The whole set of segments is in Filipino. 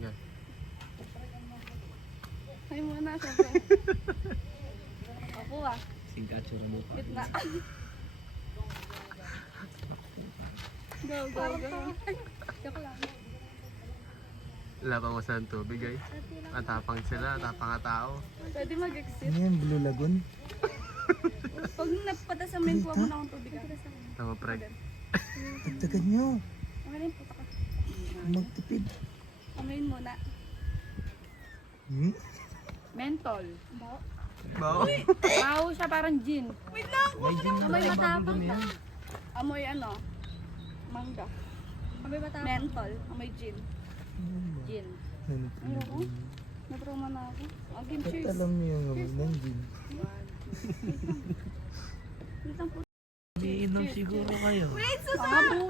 Yan. Ay muna, syempre. Ako ah. Singkatsura mo. Gitna. Go, go, go. Joke lang. Lapang mo sa tubig ay. Matapang sila, tapang nga tao. Pwede mag-exit. Ano yan, Blue Lagoon? Pag napadasamin ko, muna akong tubig. Tama, preg. Tagtagan nyo. Okay na yung puta ka. Magtipid. Amayin muna. Hmm? Mentol. Bao. Baho siya parang gin. Wait lang! Amoy matapang pa. Amoy ano? Mangga. Amoy matapang. Mentol. Amoy gin. Gin. Ayoko. Natrauma na ako. Again, Ba't cheers. alam niyo yung amoy ng gin? Wait lang po. Umiinom siguro kayo. Pangabo.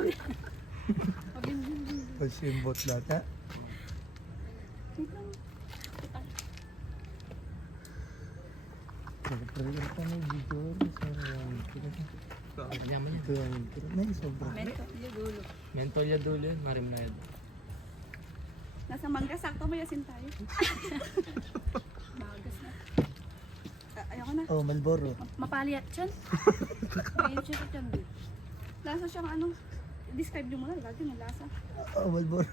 Again, gin. Pasimbot lahat ha? Wait lang. Nagpapagal pa na yung video. Yaman yan. Ito ang may sobra. Mentol. Yung dulo. Mentol ya dulo yun. Marim na yun. Nasa mangga, sakto may asin tayo. Magas na. Ayoko na. Oh, Malboro. Mapaliat yan. Ayun siya sa tiyan. Lasa siyang ano. Describe nyo muna. Lagi ng lasa. Oh, Malboro.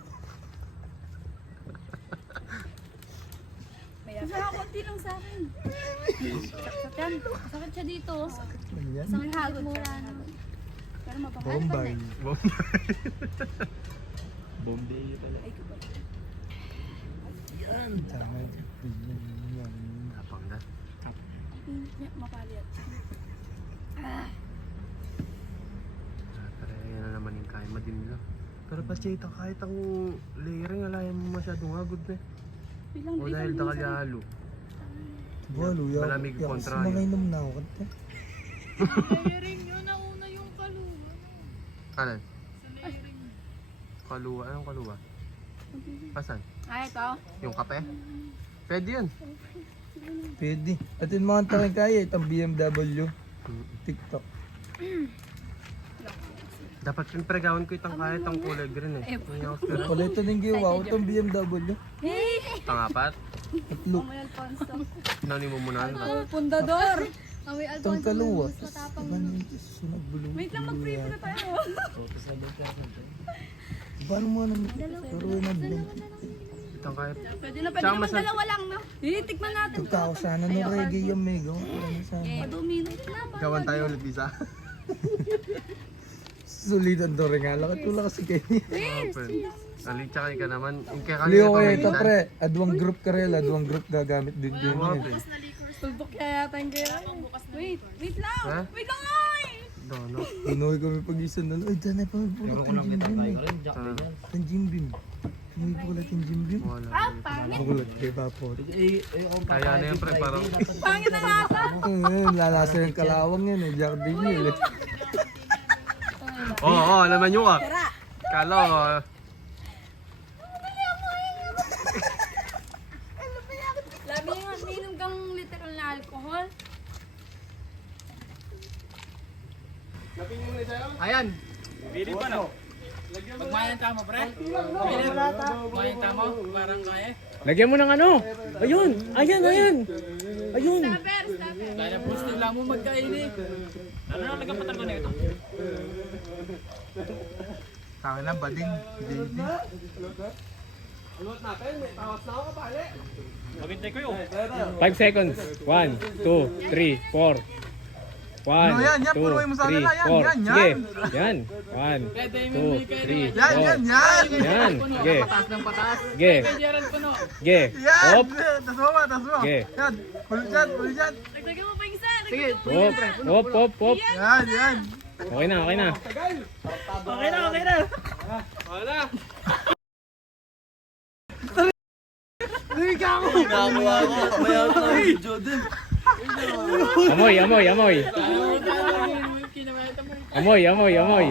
Masaya konti lang sa akin. Sakit yan. Sakit siya dito. Ano yan? Isang hagod mura. Pero mabangal. Bombay. Bombay pala. Ay, kubal. Yan. Tama. Yan. Tapang na. Mapaliat. Pero yan na naman yung kaya madilim lang. Pero pa Chita, kahit ang layering, alayan mo masyadong hagod na. Bilang O dahil dakal-yalo. Bolo, Malamig kontra yun. Sumakainom na ako. Kanta. Layering yun, nauna yung kaluwa. Kanan? Kaluwa. Anong kaluwa? Pasan? Ay, ito. Yung kape? Pwede yun. Pwede. At yung mga taking kaya, itang BMW. TikTok. Dapat pinpregawan ko itang kahit ang kulay green eh. Yung outfit. Wala ito nang giwa ko itong BMW. Hey! Pangapat? Tatlo. Amoy Alfonso. Sinani mo muna na. Pundador! Amoy Itong Alfonso. kaluwa. Matapang. Sunog bulong. Wait lang, mag-free na tayo. Focus na doon ka. Paano mo naman? Pero na din. Itang kahit. Pwede na, pwede Tsaka naman masarap. dalawa lang, no? Tikman natin to. Tugta ko sana ng reggae yung mega. Ano sana? Madumi na ito. Gawan tayo ulit isa. Sulidan to rin nga. Lakat ko lang kasi kayo. Alitsaka ka naman. Yung kaya Leo kanina kayo pa ito pre. Adwang group ka rin. Adwang group gagamit din din yun. Tulbok kaya yata yung kaya. Wait lang! Ha? Wait lang ay! Dono. Pinuwi kami pag-isa na. Ay, dyan na pa. Pero Bulak kung ang lang kita Jim tayo Bim. ka rin, Jack din yan. Ang Jim Bim. Pinuwi ko ulit ang Jim Bim. Wala. Pangit! Magulat kay Papo. Kaya na yan, pre, parang- Pangit ang lasa! Lalasa yung kalawang yun eh. Jack din yun. Oo, alaman nyo ka. Tara! Kala ko. Labi nga, minom kang literal na alcohol. Ayan. Pili pa no? Magmayang tama pre? Magmayang tama? Parang kaya? Lagyan mo ng ano? Ayun! Ayan! Ayan! Ayun! Kaya gusto lang mo magkaini. Ano na nagkapatagal na ito? Taka na ba din? Maghintay ko yun. 5 seconds. 1, 2, 3, 4. 1, 2, 3, 4. Sige. Yan. 1, 2, 3, 4. Yan. Sige. Pataas ng pataas. Sige. Jaran ko no. Sige. Hop. Tasma. Sige. Yan. Pulit dyan. Dagdagan mo pa isa. Sige. Hop. Hop. Hop. Hop. Yan. Okay na. Okay na. Okay na. Wala. Amoy. Amoy. Amoy. Amoy. Amoy. Amoy.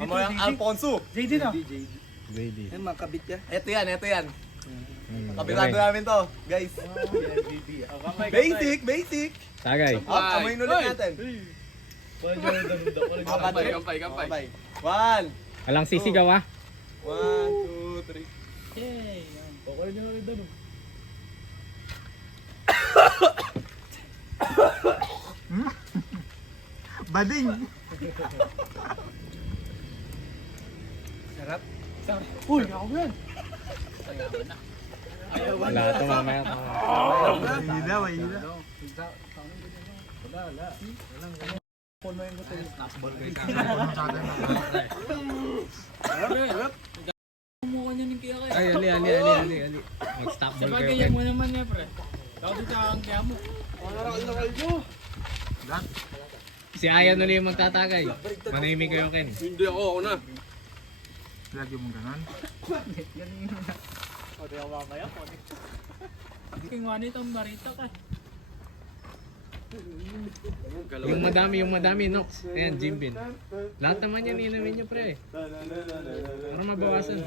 Amoy ang Alfonso. JD na. Ready. Yan, makabit yan. Ito yan. Kabisado namin to, guys. Basic. Tagay. Amoy ulit natin. Kampay. 1, Walang sisigaw ah. 1, 2, 3. Yay! Okay na ulit doon. Bading! Uy, ako yan! Wala ito mamaya. Mahina, mahina. Kumuha niya ng kaya kaya. Ay, ali. Mag-stop ball Sabagay, kayo. yan mo naman eh, pre. Tawag dito ang kaya mo. Si Ayan ulit yung magtatagay. Manahimik kayo, Ken. Hindi ako na. Lagi mong ganon. King Juanito ang barito ka. Yung madami, Nox. Ayan, Jimbin. Lahat naman yan, inumin nyo, pre. Para mabawasan.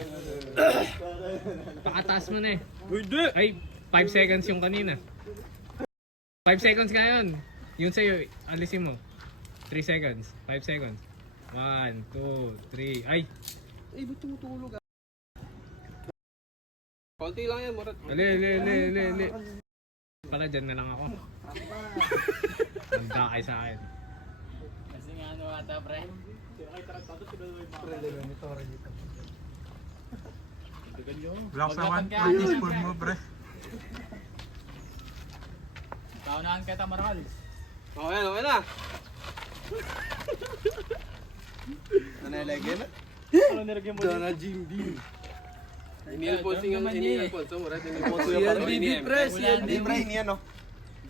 Pakataas mo na eh. Hindi! Ay, 5 seconds yung kanina. 5 seconds ngayon. Yun sa'yo, alisin mo. 3 seconds. 5 seconds. 1, 2, 3. Ay! Eh, ba't tumutulog ah? Konti lang yan, Murat. Ali. Pala dyan na lang ako. Handa kay sa akin. Kasi nga ano ata, pre. Relax naman. Mag-spoon mo, pre. Kaunahan kita, Maral. Okay na. Ano nilagyan na? Dana Jimby. Ini Alfonso yung ini Alfonso, Murat. Ini Alfonso yung parang ini. Hindi, pre, ini ano?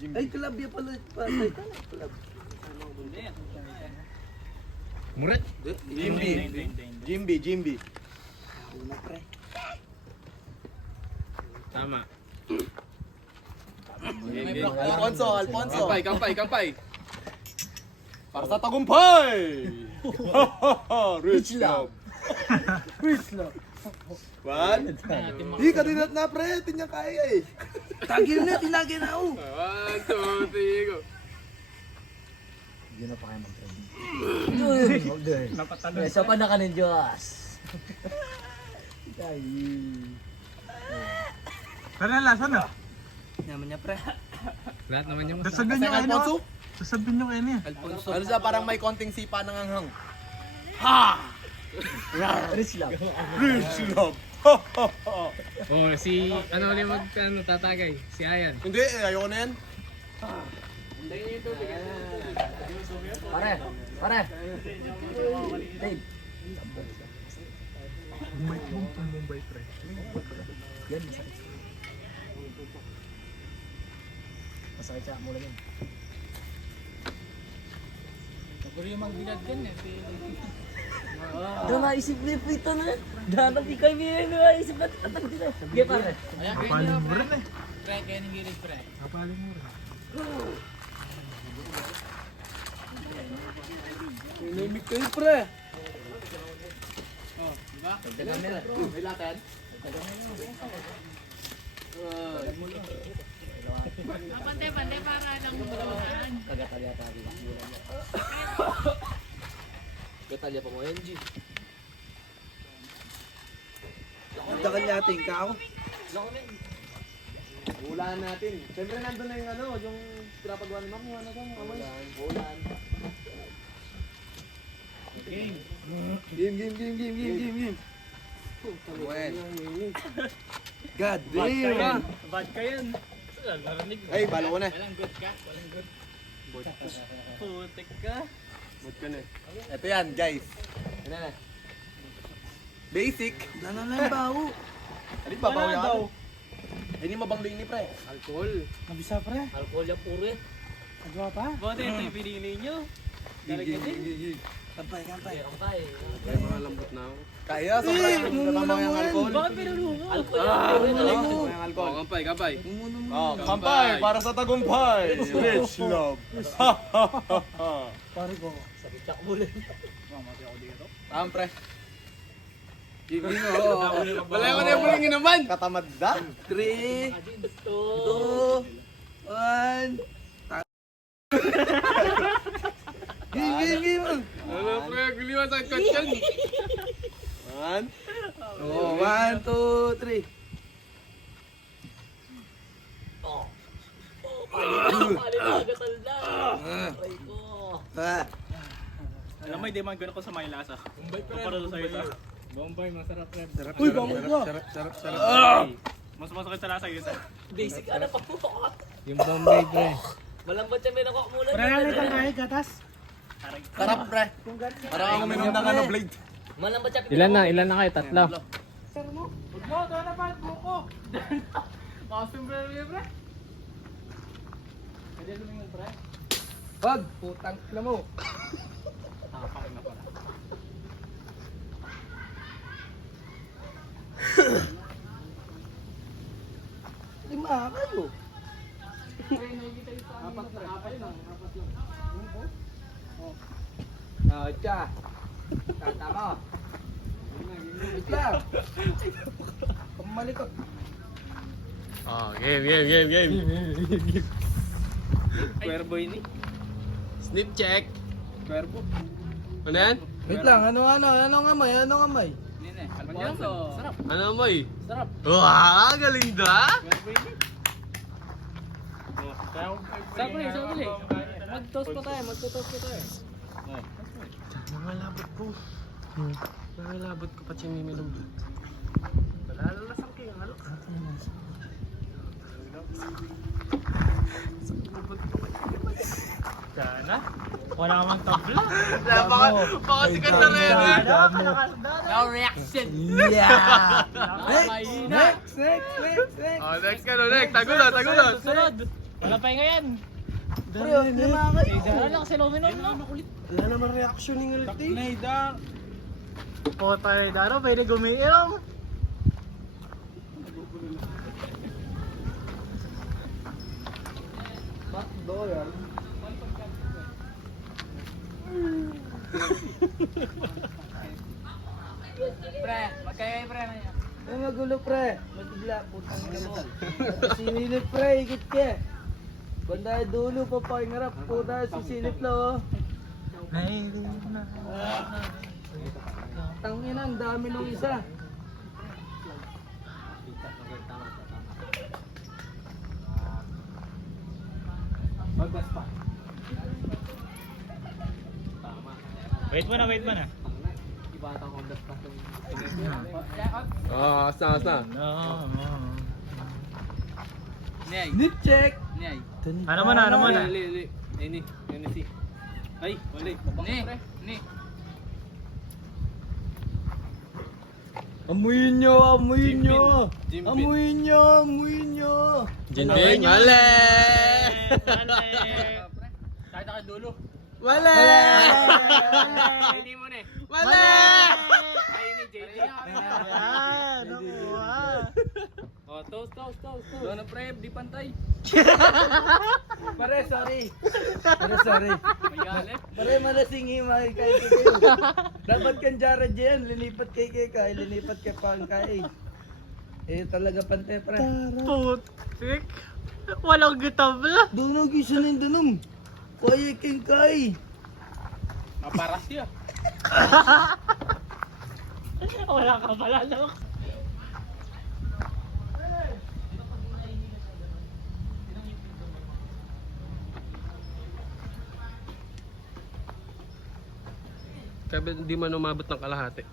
Ay, kalabya pala. Patay ka na. Murat! Jimby. Tama. Alfonso. Kampay. Para sa tagumpay! Rich love. One. Di ka din na pre, tinya kaya eh. Tagil na, tinagil na ako. 1, 2, 3, go. Isa pa na ka ng Diyos. Pero lasa na. Lahat naman yung Sasabihin nyo Alfonso? ano? Sasabihin nyo kayo niya. Ano sa parang may konting sipa ng anghang? Rich love. Rich love. Oh, si ano ulit tatagay? Si Ayan. Hindi, ayoko na yan. Pare. Dave. Mumbai, pre. Yan, masakit. Masakit sa mula yan. Siguro yung magbilad yan eh. Doon naisip na yung prito na. Dahanap ikay mo yun. Naisip na tatag din eh. Sige pare. Ayan, Kapaling mo rin eh. Pre, kaya nang gilis, pre. Kapaling mo rin. Inimik kayo pre. Oh, di ba? May latan? Pantay-pantay para lang buwan. Kagataya pa rin. Katalya pa mo yan, G. Dakan natin ka ako. Ulaan natin. Siyempre nandun na yung ano, yung pinapagawa ni Ma'am, yung ano doon, amoy. Ulaan. Game. Well. God damn. Bad ka yan. Narinig mo. Ay, balo ko na. Walang good ka. Putik ka. Ba't ka na? Ito yan, guys. Ano na? Basic. Dana lang baho. Ano ba, bawi ako? Ay, hindi mabang ini, pre. Alcohol. Nabisa, pre. Alcohol yung puro eh. Nagawa pa. Buti ito yung pinili nyo. Kampay. Kaya ang tayo. Ay, mga lambot na ako. Kaya, sobrang natamang yung alcohol. Bakit pinulungo? Alcohol Yung alcohol. Kampay. Oh, kampay para sa tagumpay. Rich love. Pare ko. sakit siya mula. Pre. Wala ko na yung bulingin naman. Katamad na. 3, 2, 1. Game. Ano pre, guliwan sa coach yan. 1. Oh, 1, 2, 3. Palinagasal na. Ay ko. Alam mo, hindi man gano'n ko sa may lasa. Para sa sa'yo ito. Bombay, masarap pre. Uy, bango ko. Mas masakit sa lasa yun. Basic ano pa po. Yung Bombay pre. Malambat siya may nakakmulan. Sarap pre. Parang ako uminom ng ano, blade. Malambat siya. Ilan na kayo? Tatlo. Huwag mo, ito na pa, buko. Makasim pre, pre. Pwede lumingon pre. Wag, putang ina mo. Pakin na pala. Lima kayo. Tsa. Tata mo. Wait lang. Pamalikot. Oh, game. Cuervo ini. Snip check. Cuervo. Ano yan? Wait lang, anong amay? Hindi na. Alfonso. Sarap. Ano moy? Sarap. Wow, galing da. Cuervo ini. Sarap rin, sarap rin. Mag-toast pa tayo, mag-toast pa tayo. Mga labot ko. Mga labot ko pa siya miminom. Palalo na sa akin, ano? Sana. Wala ka mang tabla. Baka sikat na rin eh. No reaction. Yeah! Mahina. Next! Oh, next ka no, next. Tagulot. Sunod. Wala pa nga yan. Pre, lima kayo. Dara lang si Luminon. Wala naman reaction ni Ngulti. Naida. O tayo Daro, pwede gumiinom. Pre, magkaya pre na yan. Ay, magulo pre. Magigla, putang ina mo. Sinilip pre, ikit ke. Banda dulo pa pakingarap. Puta, sisilip lang oh. Tangina, ang dami nung isa. Wait mo na. Oh, asa. Nip check. Ano mo na? Ini si. Ay, wali. Ni. Amuyin nyo. Jimbin. Amuyin nyo. Jinbing, mali! Kahit ka dulo. Mali! Hindi mo na eh. Mali! Ay, ni JJ. Oh, toast. Doon pre, di pantay. Pare, sorry. May galit. Pare, malasing himay kay kayo. Dapat kang Jara dyan. Linipat kay kay. Linipat kay pang kay. Eh, talaga pante, pre. Putik. Walang gitabla. Dunog isa ng dunong. Kaya kay kay. Maparas siya. Wala ka pala, no? Kaya hindi man umabot ng kalahati.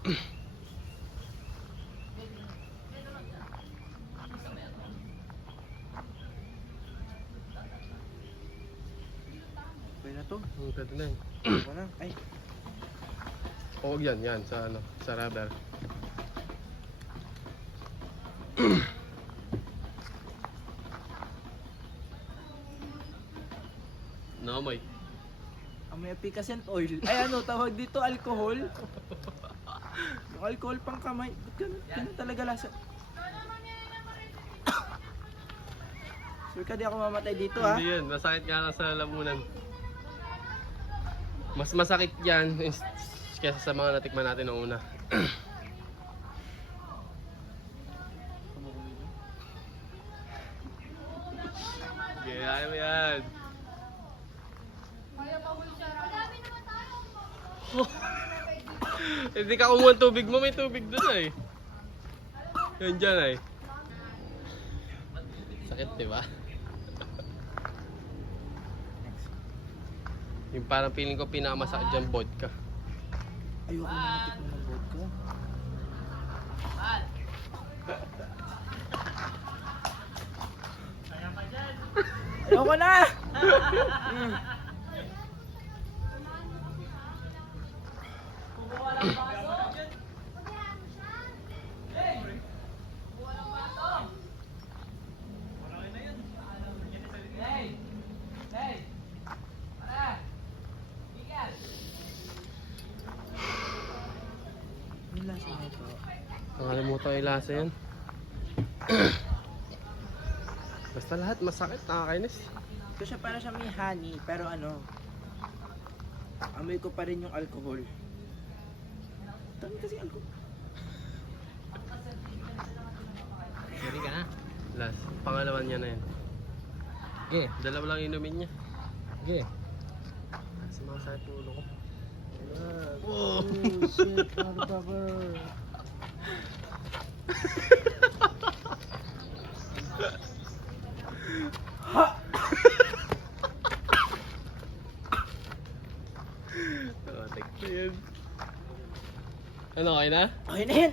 Pwede na to. Pwede na yun. Ay. Huwag yan, sa ano, sa rubber. No, may. May efficacent oil. Ay ano, tawag dito alcohol. Yung alcohol pang kamay. Ganun talaga lasa. Sure ka di ako mamatay dito ha? Hindi yan, masakit nga lang sa lalamunan. Mas masakit yan kaysa sa mga natikman natin noong una. Kaya mo yan. Madami naman tayo. Hindi ka kumuha ng tubig mo, may tubig doon ay. Yan dyan ay. Sakit, di ba? Yung parang feeling ko pinakamasakit dyan, vodka. Ayoko na matikman ng vodka. Ayoko na! Yung lasa nito. Nakalimutan yung lasa yan. Basta lahat masakit, nakakainis. Kasi para siya may honey, pero ano, amoy ko pa rin yung alcohol. Dami kasi alcohol. Sorry ka na. Last, pangalawan niya na yan. Okay. Dalawa lang inumin niya. Okay. Sumasakit yung ulo ko. Oh shit, motherfucker. Nakatik na yan. Ano, okay na? Okay na yan.